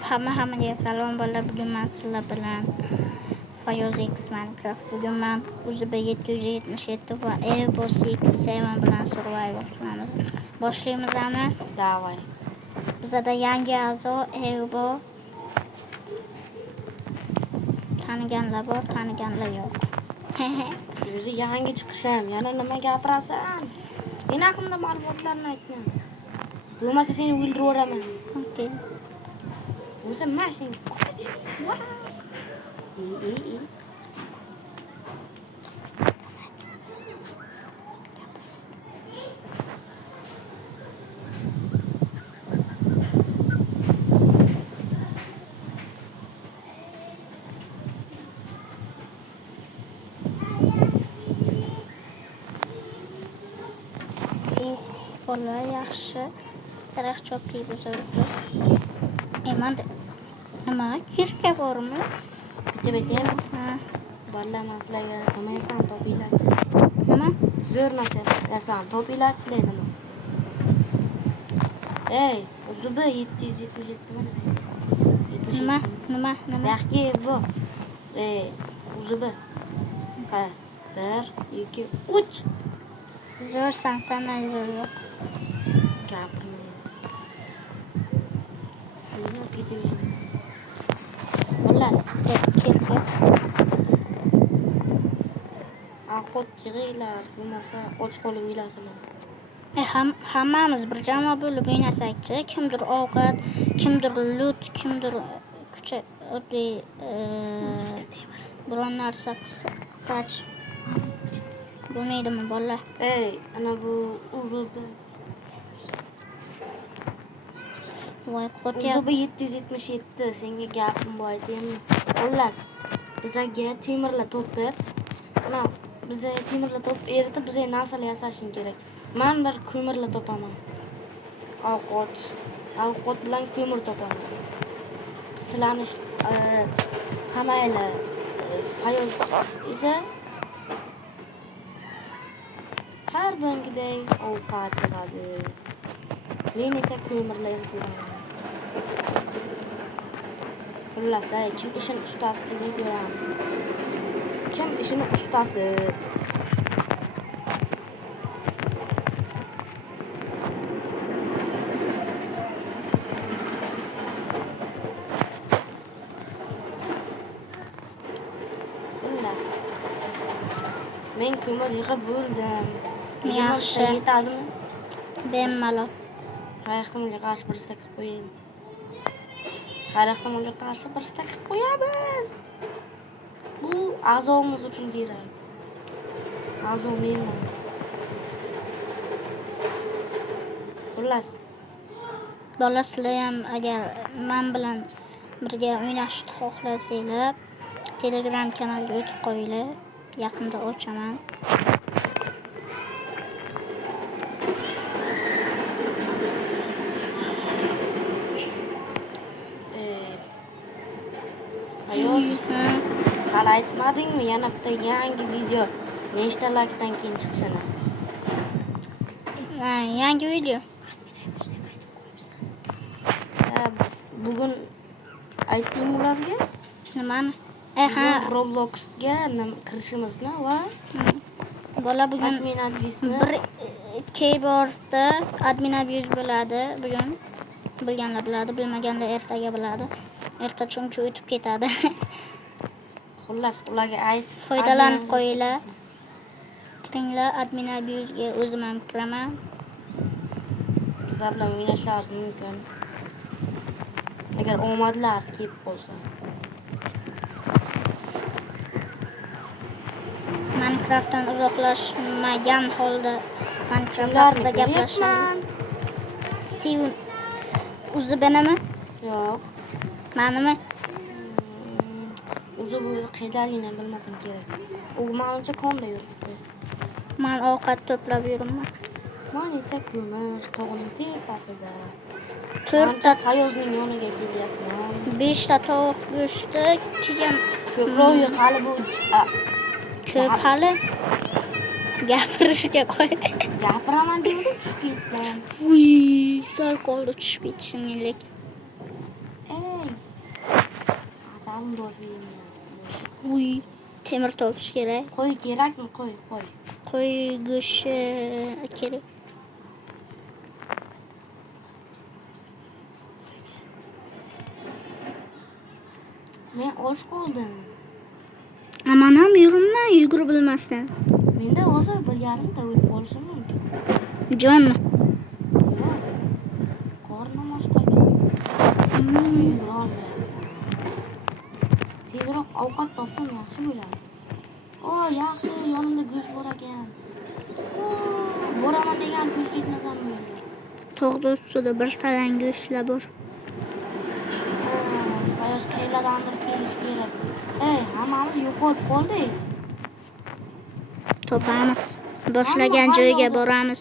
Hammaga salom bolalar. Bugun men sizlar bilan Fayoz X Minecraft. Bugun men Uzuba 777 va Evo 67 bilan survival qilamiz. Boshlaymiz-mi? Davay. Bizda yangi a'zo Evo. Taniganlar bor, taniganlar yo'q. O'zi yangi chiqishim. Yana nima gapirasan? Men haqimda ma'lumotlarni aytma. Bo'lmasa seni o'ldirib yuboraman. Okey. O'zi mashin. Bolalar yaxshi. Daraxt chopdik biz o'zi. Manda nima? Kirka bormi? Bitta-bitta. Ha. Bolalar masalaga qilmaysan, topinglarchi. Nima? Zo'r narsa yasan, topinglarchi nima? Ey, Uzuba 777 mana. Nima? Yaxki bu. Uzuba. Ha, 1 2 3. Zo'rsan, sandan zo'r yo'q. Gapirma. Nima ketaveradi? Xullas, Kirka. ovqat yig'inglar, bo'lmasa och qolib o'ylasinlar. Hammamiz bir jamoa bo'lib o'ynasakchi, kimdir ovqat, kimdir loot, kimdir kucha oddiy biron narsa qilsachi bo'lmaydimi bolalar? Ey, ana bu Uzuba. Voy, qo'tyapti. Uzuba 777 senga gapim bor aytaymi? Xullas, bizga temirlar topib, ana bizga temirlar topib eritib, bizga narsalar yasashing kerak. Men bir ko'mirlar topaman. Ovqat bilan ko'mir topaman. Sizlarni hamaylar Fayoz esa har doimgidek ovqat yig'adi. Men esa ko'mirlar yig'aman. Xullas, kim ishini ustasi deb ko'ramiz. Kim ishini ustasi? Xullas. Men ko'mir yig'ib bo'ldim. Yaxshi. Yetadimi? Bemalol. Hayxtimga qarshi bir istak qilib qo'ying. Hayxtimga qarshi bir istak qilib qo'yamiz. Bu a'zomiz uchun kerak. A'zo menman. Xullas. Bolalar sizlar ham agar men bilan birga o'ynashni xohlasanglar, Telegram kanaliga o'tib qo'yinglar. Yaqinda ochaman. Fayoz, hali aytmadingmi yana bitta yangi video nechta likedan keyin chiqishini? Yangi video. Bugun aytdim ularga. Nimani? Robloxga kirishimizni va bola bugun admin advisni bir keyboardda admin advis bo'ladi bugun. Bilganlar biladi, bilmaganlar ertaga biladi. Erta chunki o'tib ketadi. Xullas, ularga ayt. Foydalanib qo'yinglar. Kiringlar admin advisga o'zim ham kiraman. Bizlar bilan o'ynashlaringiz mumkin. Agar omadlaringiz kelib qolsa. Minecraftdan uzoqlashmagan holda Minecraftda gaplashamiz. Steven Uzubanimi? Yo'q. Menimi? Uzuba o'zi qayerligini bilmasam kerak. U menimcha konda yuribdi. Men ovqat to'plab yuribman. Men esa ko'mir tog'ning tepasida. 4 ta Fayozning yoniga kelyapman. 5 ta tovuq go'shti, keyin ko'proq hali bu ko'p hali gapirishga qo'y. Gapiraman dedim, tushib ketdim. Uy, sal qoldi tushib ketishimga lekin. Sabun doğrayayım. Uy, temir topish kerak. Qo'y kerakmi? Qo'y. Qo'y go'shti kerak. Men och qoldim. Aman ham yugurib bilmasdan. Menda hozir 1:30 o'lib qolishim mumkin. Jonni. Yo'q. Qornim och qolgan. Yugura olmayapman. Tezroq ovqat topsam yaxshi bo'ladi. O, yaxshi, yonimda go'sht bor ekan. Boraman degan pul ketmasam bo'ldi. Tog'da ustida bir talang go'shtlar bor. Fayoz qayerlardandir kelish kerak. Hammamiz yo'qolib qoldik. Topamiz. Boshlagan joyga boramiz.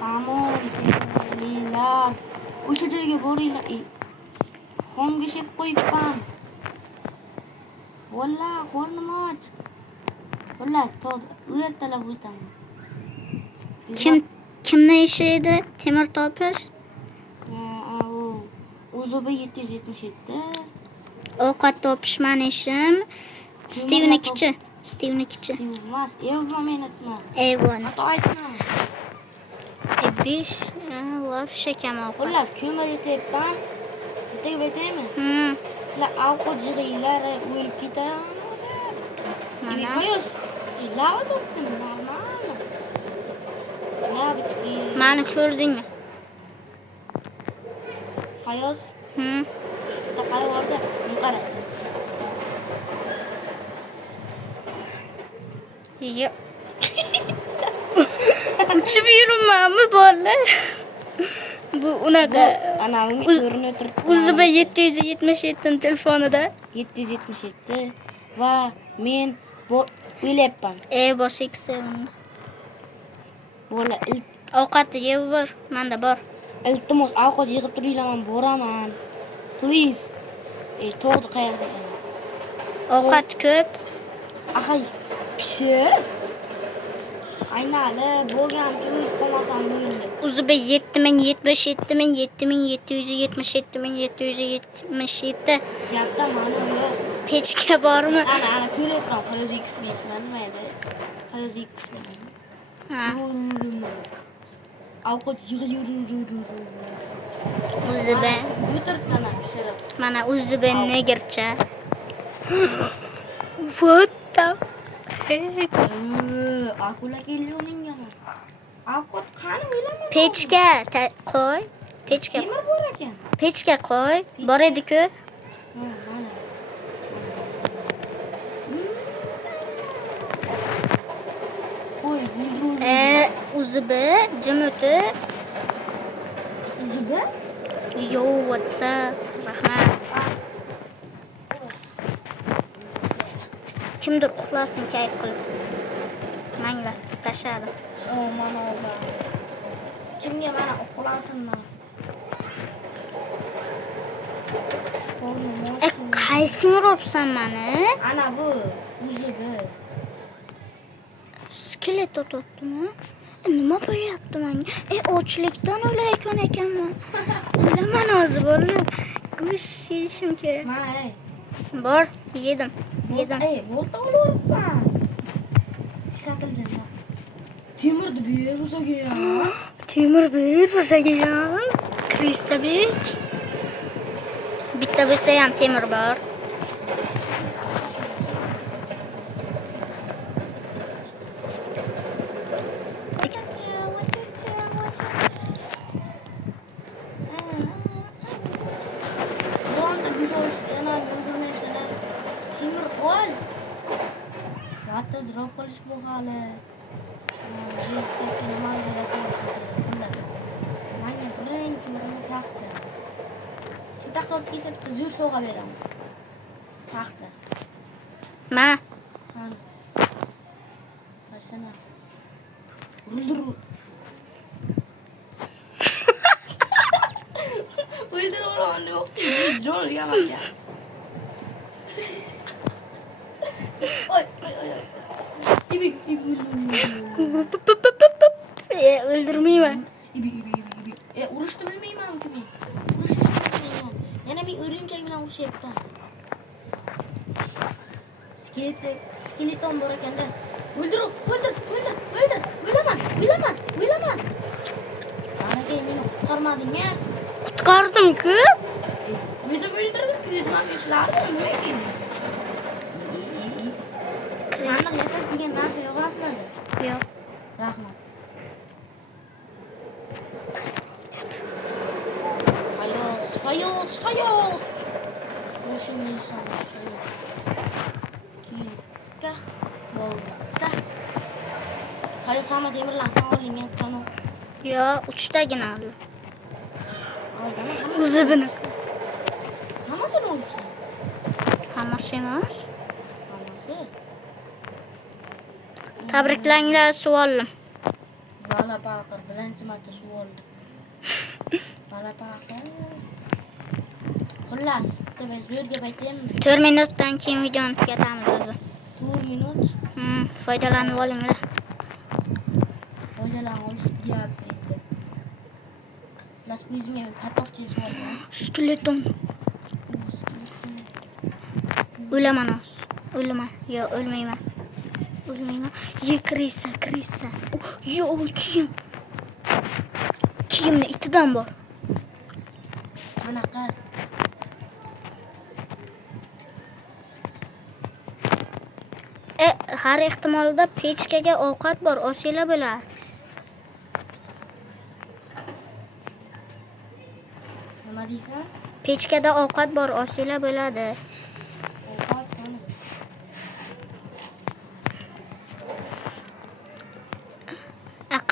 Famollar. O'sha joyga boringlar. Xomga sheb qo'yibman. Valla, qornim och. Xullas, u yertalab o'taman. Kimning ishi edi? Temir topish? Uzubi 777. Ovqat topish mani ishim. Steve'nikichi. Steve emas, Eva men ismim. Evon. Xato aytma. 5 вообще kam ovqat. Xullas, ko'mir yetyapman. Bitta aytaymi? Sizlar ovqat yig'inglar, o'lib ketamiz. Mana Fayoz, lava topdim, normal. Lavichki. mani ko'rdingmi? Fayoz. Bitta qarab oldi, qara. Yo'q. Uchib yuribmanmi bolalar? Bu unaqa. Ana uni ko'rinib turibdi. Uzib 777 telefonida 777 va men o'ylayapman. Evo 67. Bola Ovqatni yeb bor, menda bor. iltimos ovqat yig'ib turinglar, men boraman. Please. To'g'ri qayerda? Ovqat ko'p. Ahay, pishir. Aynali bo'lgan joy qolmasam bo'ldi. Uzib 7777 Gapda ma'no yo'q. pechka bormi? Ana ko'ryapman, Fayoz X5 bilmaydi. Fayoz X5. Ha. Ovqat yig'ib Uzib. O'tiribman pishirib. Mana uzib negercha. What the heck? Akula kelıyor menga. Ovqat qani o'ylamayman. Pechka qo'y. Pechka. Temir bor ekan. Pechka qo'y. Bor edi-ku. Qo'y, Uzubi, jimiti. Uzubi? Yo, what's up? Rahmat. Kimdir uxlasin kayf qilib. Mangla, tashladim. Mana oldi. Kimga mana uxlasinmi? Qaysini uribsan mani? Ana bu uzubi. Skelet otibdimi? Nima bo'lyapti menga? Ochlikdan o'layotgan ekanman. O'laman hozir bolalar. Go'sht yeyishim kerak. Mana Bor, yedim. Volta olurman. Ishqatilgan. Temirni ber o'zaga ya. Temir ber o'zaga ya. Kristabek. Bitta bo'lsa ham temir bor. Bironta go'sht yana bilmaysan. Temir ol. Hatta drop qilish bu hali. Restoranga nima qilasan shunday. Mana birinchi o'rinni taxta. Shu taxta olib kelsa bitta zo'r sovg'a beramiz. Taxta. Ma. Qani. Tashana. O'ldir. O'ldir o'g'lonni yo'q. Jonga baqya. Oy. İbi. Öldürmeyeyim. Urushni bilmayman-ku men. Urushni bilmayman. Yana men o'rimchak bilan urushyapman. Skeleton bor ekanda. O'ldir. O'laman. Anagay meni qutqarmading-a? Qutqardim-ku. O'zim o'ldirdim-ku, o'zim ham yetlardim. Sandiq yasash degan narsa yo'q aslida. Yo'q. Rahmat. Fayoz. Boshimni yesamiz. Kiyikka bo'ldi. Fayoz hamma temirlarni olingan qani. Yo'q, 3 tagina oldim. Oldimi? O'zi buni. Hammasini olibsan. Hammasi emas. Hammasi. Tabriklanglar, suvoldim. Bala paqir birinchi marta suv oldi. Bala paqir. Xullas, bitta zo'r gap aytaymi? 4 minutdan keyin videoni tugatamiz o'zi. 4 minut Foydalanib olinglar. foydalanib olish gap deydi. Xullas, o'zimga kartoshka soldim. Skeleton. O'laman os. O'laman. Yo'q, o'lmayman. Ye krisa. Yo'q, kiyim. Kiyimni itidan bor. Qanaqa? Har ehtimolda pechkaga ovqat bor, osinglar bo'ladi. Nima deysan? Pechkada ovqat bor, osinglar bo'ladi. Ovqat qani?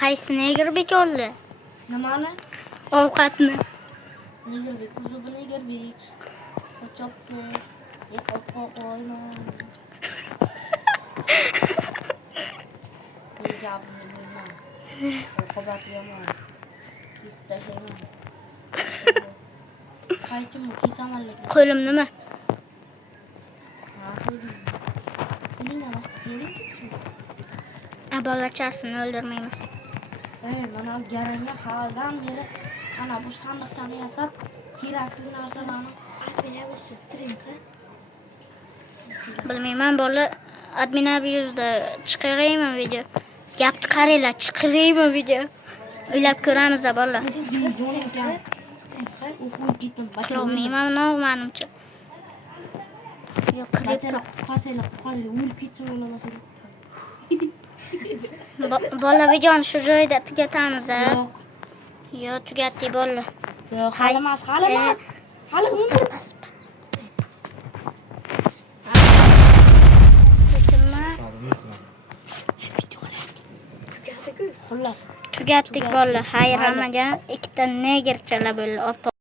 Qaysi negr bekorli? Nimani? Ovqatni. Negirbek, o'zi bu negirbek. Qochoqqa qo'yma. Bu gapni bilmayman. Oqibati yomon. Kesib tashlayman. Qaychim kesamanlik. Qo'lim nima? Ha, qo'ydim. Keling, kesishim. Bolachasini o'ldirmaymiz. Mana garangga haldan beri ana bu sandiqchani yasab, keraksiz narsalarni Bilmayman, bola admin abi yuzda chiqaraymi video. Gapni qaranglar, chiqaraymi video. O'ylab ko'ramiz bola. Qilolmayman, menimcha. Yo'q, bola videoni shu joyda tugatamiz. Yo'q, tugatdik bola. Yo'q, hali emas. Hali undirmas. Xullas, Tugatdik bola. Xayr, hammaga ikkita negerchalar bo'ldi.